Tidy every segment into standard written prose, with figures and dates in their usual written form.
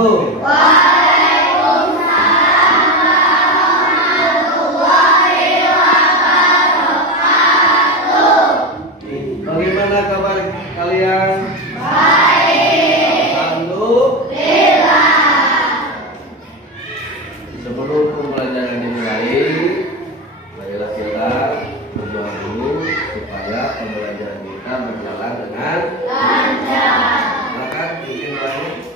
wabarakatuh. Waalaikumsalam warahmatullahi wabarakatuh. Bagaimana kabar kalian? Baik. Alhamdulillah. Sebelum pembelajaran dimulai, marilah kita berdoa dulu supaya pembelajaran kita berjalan dengan Lancar. maka bikin doanya.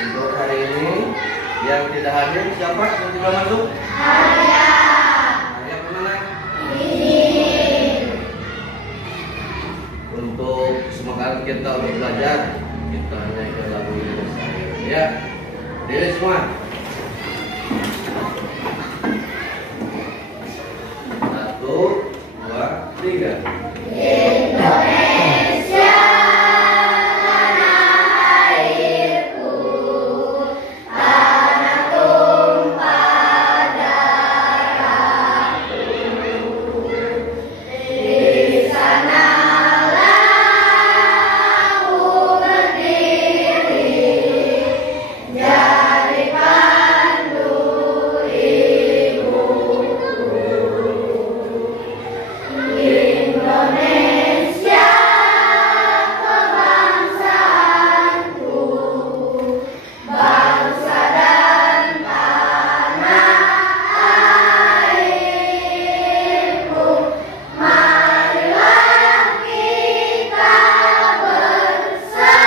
Untuk hari ini yang tidak hadir siapa yang tidak masuk? Arya kemana? Untuk semangat kita untuk belajar, kita hanya ikut lagu ini saja. Ya, diri semua. 1, 2, 3. Indonesia tanah airku, tanah tumpah darahku. Di sanalah aku berdiri, jadi pandu ibuku. Indonesia kebangsaanku, bangsa dan tanah airku. Marilah kita berseru,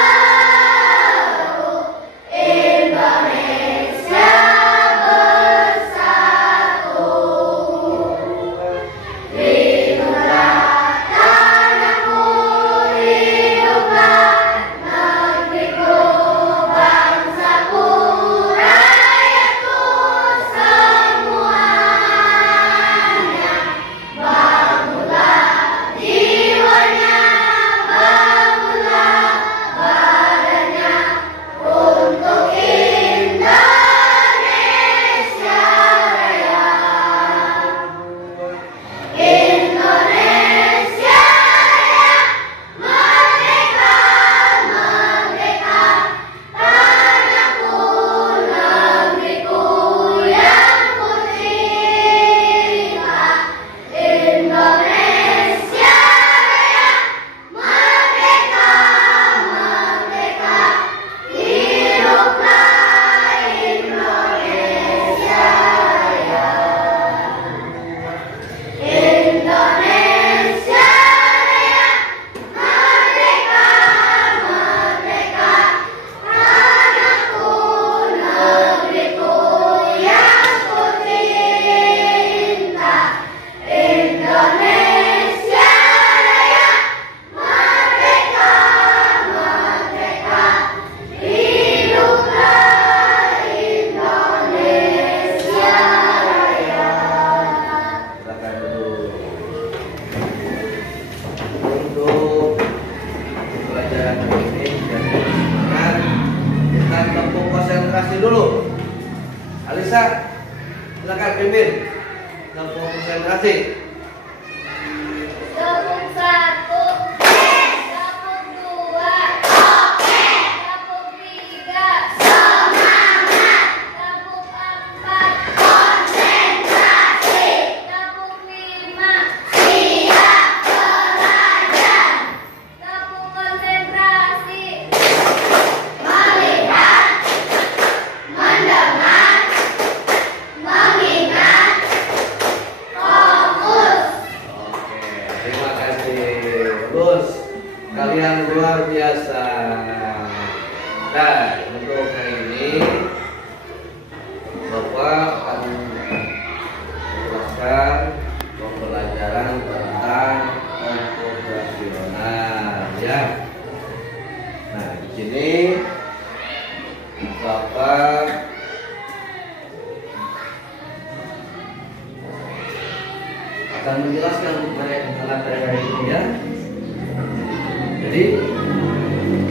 Indonesia bersatu. Hiduplah tanahku, hiduplah negeriku, bangsaku, rakyatku semuanya. Bangunlah jiwanya, bangunlah badannya untuk Indonesia Raya. Indonesia Raya, merdeka, merdeka, tanahku, negeriku yang ku cinta. Indonesia Raya, merdeka, merdeka, hiduplah Indonesia Raya. Indonesia Raya, merdeka, merdeka, tanahku, negeriku yang ku cinta. Indonesia Raya, merdeka, merdeka, hiduplah Indonesia Raya. Silakan duduk. Untuk pelajaran hari ini jadi semangat. Kita tepuk konsentrasi dulu. Alisa, silakan pimpin. Tepuk konsentrasi. Tepuk 1, tepuk 2, oke. Tepuk 3, semangat. Tepuk 4, konsentrasi. Tepuk 5, siap belajar. Tepuk konsentrasi. Melihat, mendengar, mengingat, akan menjelaskan materi hari ini ya. Jadi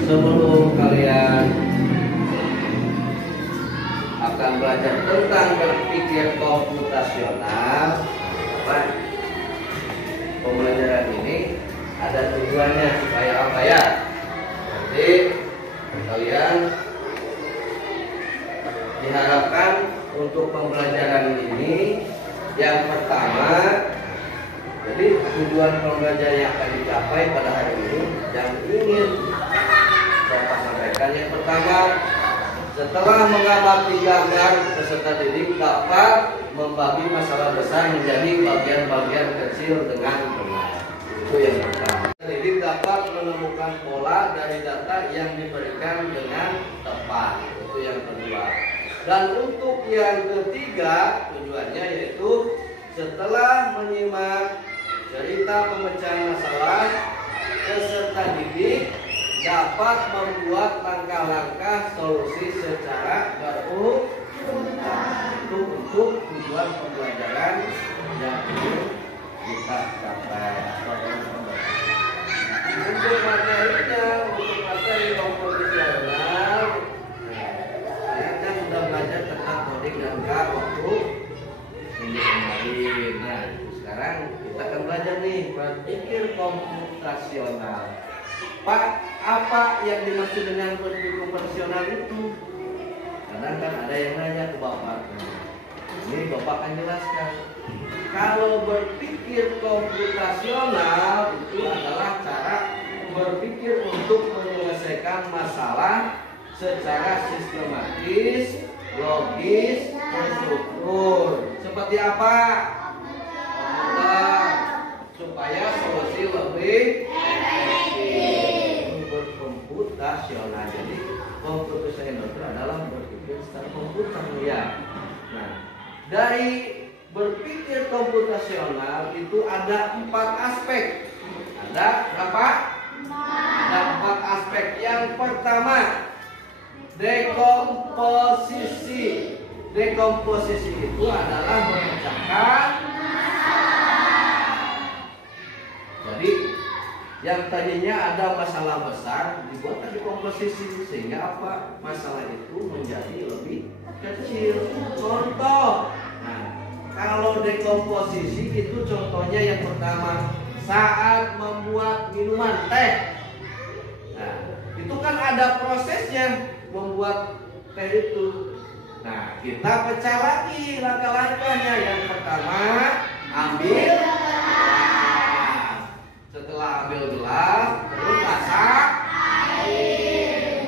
sebelum kalian akan belajar tentang berpikir komputasional, pembelajaran ini ada tujuannya supaya apa ya? Nanti kalian diharapkan untuk pembelajaran ini yang pertama, jadi tujuan pembelajaran yang akan dicapai pada hari ini yang ingin saya sampaikan yang pertama, setelah mengamati gambar, peserta didik dapat membagi masalah besar menjadi bagian-bagian kecil dengan benar. Itu yang pertama. Didik dapat menemukan pola dari data yang diberikan dengan tepat. Itu yang kedua. Dan untuk yang ketiga, tujuannya yaitu setelah menyimak cerita pemecahan masalah, peserta didik dapat membuat langkah-langkah solusi secara berurutan. Itu untuk tujuan pembelajaran yang ingin kita capai. Untuk materinya, untuk materi komputasional, kan sudah belajar tentang coding dan K waktu minggu kemarin. Nah, sekarang kita akan belajar nih berpikir komputasional. Pak, apa yang dimaksud dengan berpikir komputasional itu? Kadang kan ada yang nanya ke Bapak. Ini Bapak akan jelaskan. Kalau berpikir komputasional itu adalah cara berpikir untuk menyelesaikan masalah secara sistematis, logis, terstruktur. Seperti apa? Supaya solusi lebih efektif. Berkomputasional. Jadi komputasional itu adalah berpikir secara komputer ya. Nah, dari berpikir komputasional itu ada 4 aspek. Ada berapa? Ada 4 aspek. Yang pertama, dekomposisi. Dekomposisi itu adalah memecahkan masalah. Jadi yang tadinya ada masalah besar dibuat dekomposisi sehingga apa? Masalah itu menjadi lebih kecil. Contoh, nah, kalau dekomposisi itu contohnya yang pertama saat membuat minuman teh. Nah, itu kan ada prosesnya membuat teh itu. Nah, kita pecah lagi langkah-langkahnya. Yang pertama, ambil gelas. Setelah ambil gelas, terus masak air.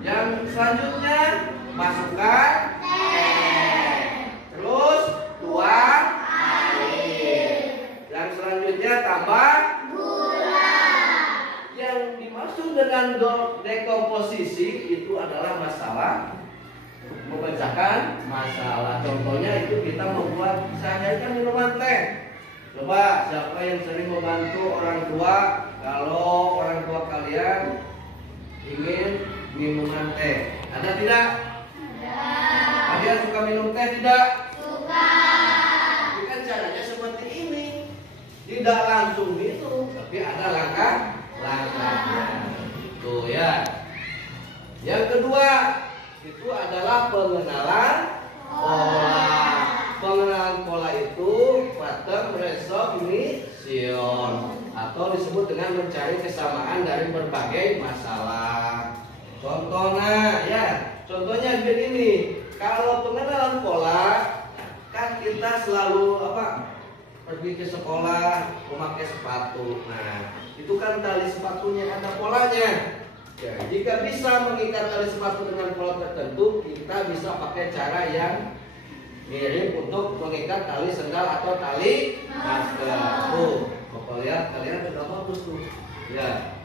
Yang selanjutnya, masukkan teh. Terus tuang air. Yang selanjutnya tambah gula. Yang dimaksud dengan dekomposisi itu adalah masalah memecahkan masalah. Contohnya itu kita membuat sehari-hari minuman teh. Coba siapa yang sering membantu orang tua kalau orang tua kalian ingin minuman teh? Ada tidak? Kalian suka minum teh tidak? Suka. Tapi kan caranya seperti ini. Tidak langsung minum, tapi ada langkah-langkahnya. Tuh ya. Yang kedua, itu adalah pengenalan pola. Pengenalan pola itu pattern recognition atau disebut dengan mencari kesamaan dari berbagai masalah. Contohnya ya, contohnya begini. Kalau pengenalan pola, kan kita selalu pergi ke sekolah memakai sepatu. Nah, itu kan tali sepatunya ada polanya. Ya, jika bisa mengikat tali sepatu dengan pola tertentu, kita bisa pakai cara yang mirip untuk mengikat tali sendal atau tali masker. Tuh, kalau lihat kalian sudah bagus tuh. Ya,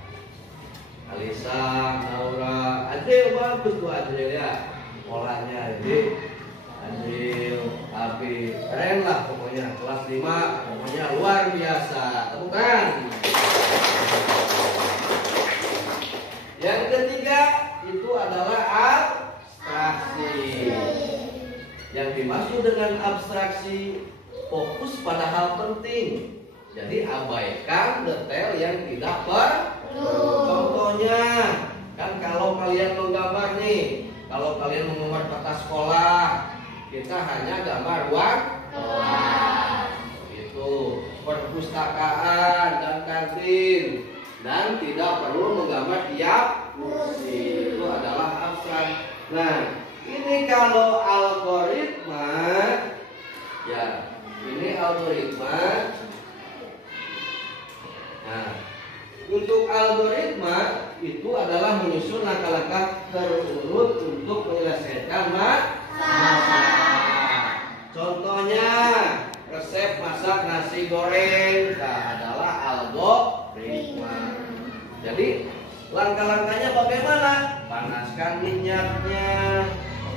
Alisa, Naura, Adil bagus tuh Adil ya. Polanya jadi Adil, Abi, keren lah pokoknya. Kelas 5 pokoknya luar biasa. Bukan? Yang ketiga itu adalah abstraksi. Yang dimaksud dengan abstraksi fokus pada hal penting. Jadi abaikan detail yang tidak perlu. Contohnya, kan kalau kalian menggambar nih, kalau kalian menggambar peta sekolah, kita hanya gambar ruang kelas. Itu perpustakaan dan kantin, dan tidak perlu menggambar tiap kursi. Itu adalah abstrak. Nah, ini kalau algoritma, ya, ini algoritma. Nah, untuk algoritma itu adalah menyusun langkah-langkah terurut untuk menyelesaikan masalah. Contohnya, resep masak nasi goreng adalah algoritma. Jadi langkah-langkahnya bagaimana? Panaskan minyaknya,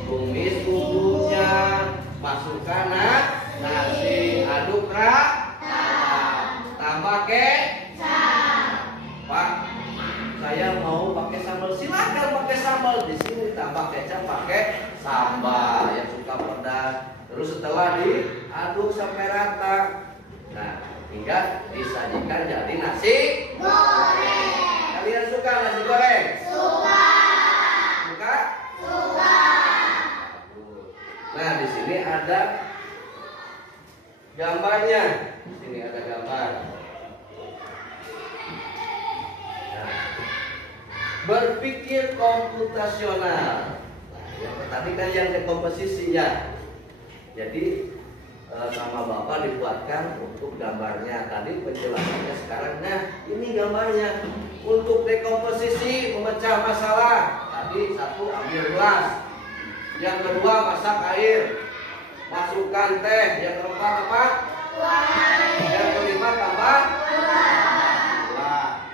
tumis bumbunya, masukkan nasi, aduk rata, tambah kecap. Pak, saya mau pakai sambal, silakan pakai sambal. Di sini tambah kecap, pakai sambal yang suka pedas. Terus setelah diaduk sampai rata, nah hingga disajikan jadi nasi goreng. Kalian suka nasi goreng? Suka. Suka? Suka. Nah, di sini ada gambarnya. Di sini ada gambar. Nah, berpikir komputasional. Nah, tadi kan yang dekomposisi ya. Jadi sama Bapak dibuatkan untuk gambarnya. Tadi penjelasannya sekarang. Nah, ini gambarnya. Untuk dekomposisi memecah masalah. Tadi satu, ambil gelas. Yang kedua, masak air. Masukkan teh. Yang keempat apa? Yang kelima tambah gula.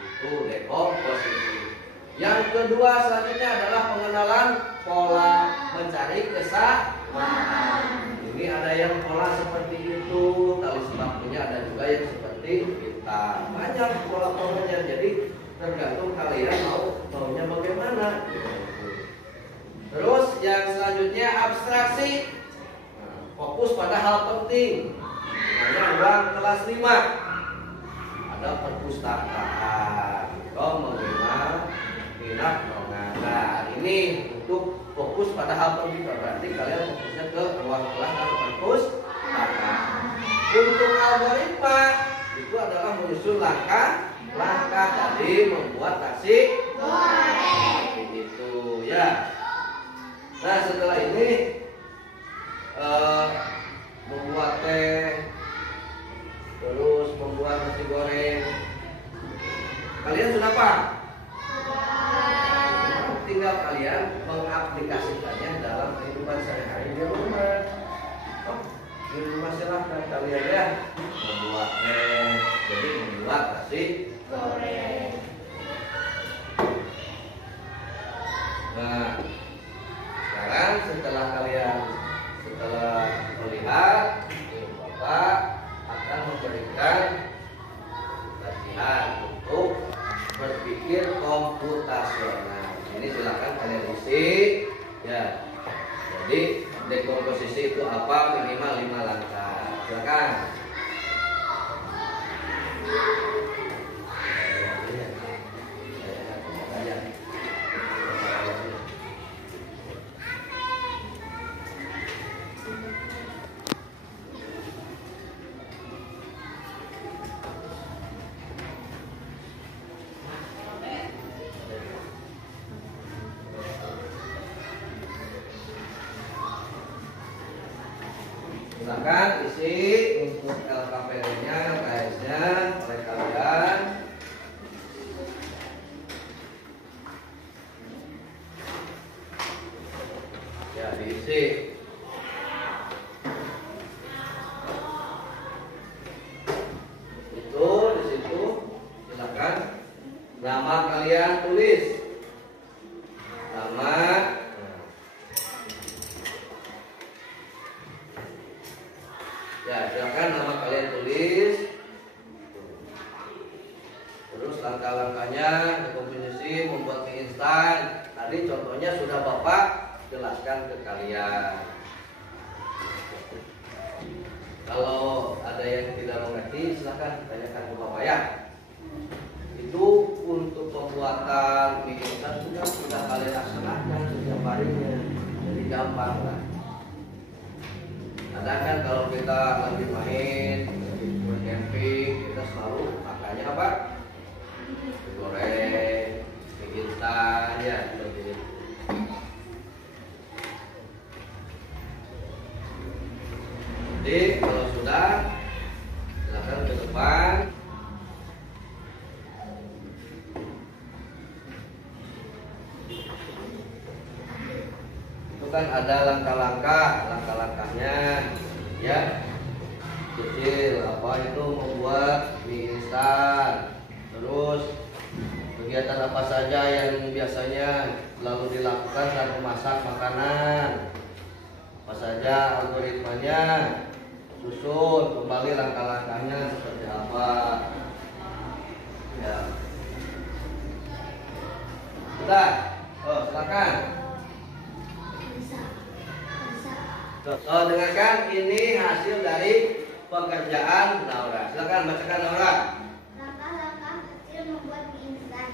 Itu dekomposisi. Yang kedua selanjutnya adalah pengenalan pola mencari kesamaan. Ini ada yang pola seperti itu, tali sebabnya ada juga yang seperti kita. Banyak pola-polanya, jadi tergantung kalian maunya bagaimana. Terus yang selanjutnya abstraksi. Nah, fokus pada hal penting. Misalnya ruang kelas 5. Ada perpustakaan. Kau mengenal minat mengajar. Ini untuk fokus pada hal penting, berarti kalian fokusnya ke ruang kelas dan perpustakaan. Untuk algoritma itu adalah menyusun langkah tadi membuat nasi goreng. Itu ya. Nah, setelah ini membuat teh, terus membuat nasi goreng. Kalian sudah paham? Tinggal kalian mengaplikasikannya dalam kehidupan sehari-hari di rumah. Di rumah silahkan kalian ya membuat teh, jadi membuat nasi goreng. Nah, sekarang setelah melihat, Bapak akan memberikan latihan untuk berpikir komputasional. Ini silakan kalian isi ya. Jadi dekomposisi itu apa? Minimal 5 langkah. Silakan. Silakan isi untuk LKPD-nya, LKS-nya oleh kalian. Ya, diisi. Itu di situ silakan nama kalian tulis. Nama. Ya, silakan nama kalian tulis. Terus langkah-langkahnya dekomposisi, membuat mie instan. Tadi contohnya sudah Bapak jelaskan ke kalian. Kalau ada yang tidak mengerti, silahkan tanyakan ke Bapak ya. Itu untuk pembuatan mie instan sudah kalian laksanakan setiap harinya, jadi gampang lah. Ada kan kalau kita lagi main, lagi camping, kita selalu makannya apa? Goreng, mie instan ya, seperti itu. Jadi kalau sudah, silakan ke depan. Itu kan ada langkah-langkahnya, ya. Kecil, apa itu membuat mie instan. Terus kegiatan apa saja yang biasanya selalu dilakukan saat memasak makanan. Apa saja algoritmanya. Susun kembali langkah-langkahnya seperti apa. Ya. Sudah. Oh, silakan. Dengarkan, ini hasil dari pekerjaan Naura. Silakan bacakan Naura. Langkah-langkah kecil membuat mie instan.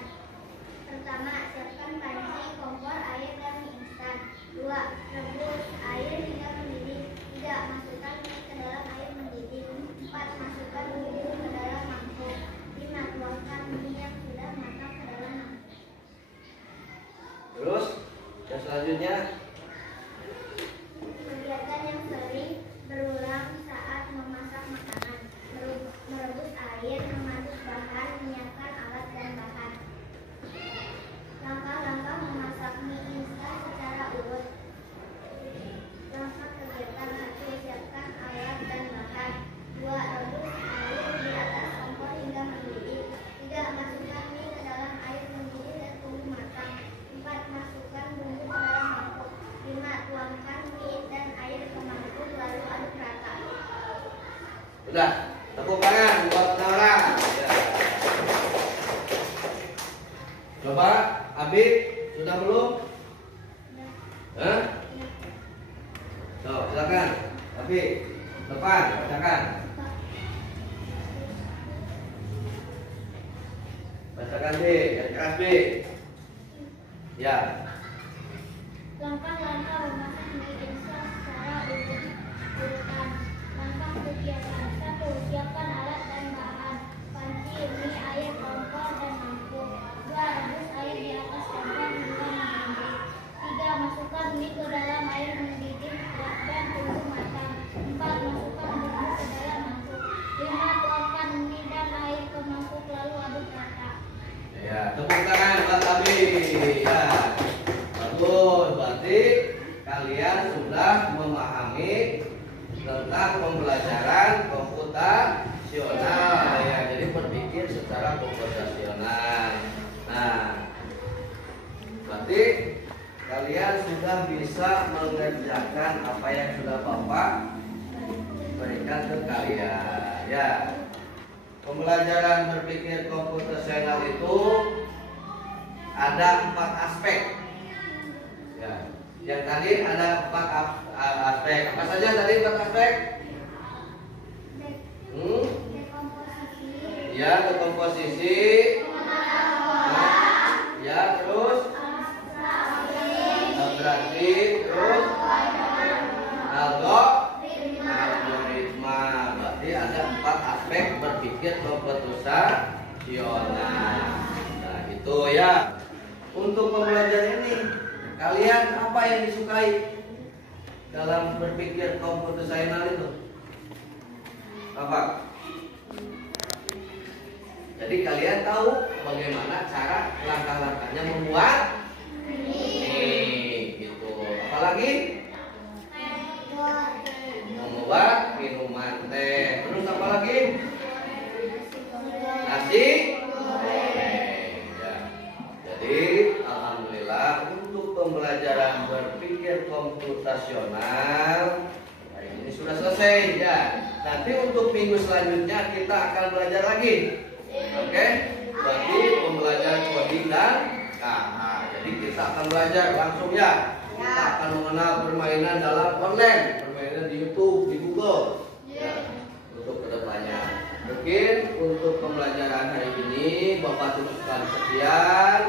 Pertama, siapkan panci, kompor, air, dan mie instan. 2. Rebus air hingga mendidih. 3. Masukkan mie ke dalam air mendidih. 4. Masukkan bumbu ke dalam mangkuk. 5. Tuangkan mie yang sudah matang ke dalam mangkuk. Terus yang selanjutnya, Kegiatan yang sering berulang saat memasak makanan. Merebus air, mengaduk bahan, menyiapkan alat dan bahan. Langkah-langkah memasak mie instan secara urut. Langkah kegiatan 1. Siapkan alat dan bahan. 2. Rebus air di atas kompor hingga mendidih. 3. Masukkan mie ke dalam air mendidih dan tunggu matang. 4. Masukkan bumbu ke dalam mangkuk. 5. Tuangkan mie dan air ke mangkuk lalu aduk rata. sudah. Tepuk tangan buat Naura. Ya. Coba, Abi, sudah belum? Hah? So, silakan. Abi, depan, bacakan. Bacakan B, yang keras B. Ya. Langkah-langkah memasak mie instan secara urutan. Langkah kegiatan 1. Siapkan alat dan bahan. Panci, mie, air, kompor, dan mangkuk. 2. Rebus air di atas kompor hingga mendidih. 3. Masukkan mie ke dalam air mendidih dan tunggu matang. 4. Masukkan bumbu ke dalam mangkuk. 5. Tuangkan mie dan air ke mangkuk lalu aduk rata. Ya, tepuk tangan buat Abi. Ya. Bagus, berarti kalian sudah memahami tentang pembelajaran komputasional ya. Jadi berpikir secara komputasional. Nah, berarti kalian sudah bisa mengerjakan apa yang sudah Bapak berikan ke kalian ya. Pembelajaran berpikir komputasional itu ada 4 aspek. Ya, yang tadi ada 4 aspek. Apa saja tadi 4 aspek? Dekomposisi. Ya, dekomposisi. Ya, terus abstraktif, terus algoritma. Berarti ada 4 aspek berpikir komputasional. Nah, itu ya. Untuk pembelajaran ini, kalian apa yang disukai dalam berpikir komputasional itu? Apa? Jadi kalian tahu bagaimana cara langkah-langkahnya membuat ini, gitu. Apalagi membuat minuman teh. Terus apa lagi? Nasi goreng. Ya. Jadi alhamdulillah untuk pembelajaran berpikir komputasional hari ini sudah selesai ya. Nanti untuk minggu selanjutnya kita akan belajar lagi. Oke? Berarti pembelajaran coding dan KH. Jadi kita akan belajar langsung ya. Kita akan mengenal permainan dalam online, permainan di YouTube, di Google. Ya, untuk kedepannya. Mungkin untuk pembelajaran hari ini Bapak cukupkan sekian.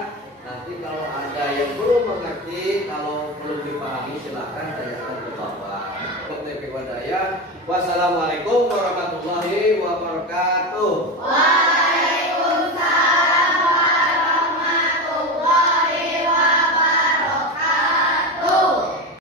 Nanti kalau ada yang belum mengerti, kalau belum dipahami silakan tanyakan ke Bapak. Wassalamualaikum warahmatullahi wabarakatuh.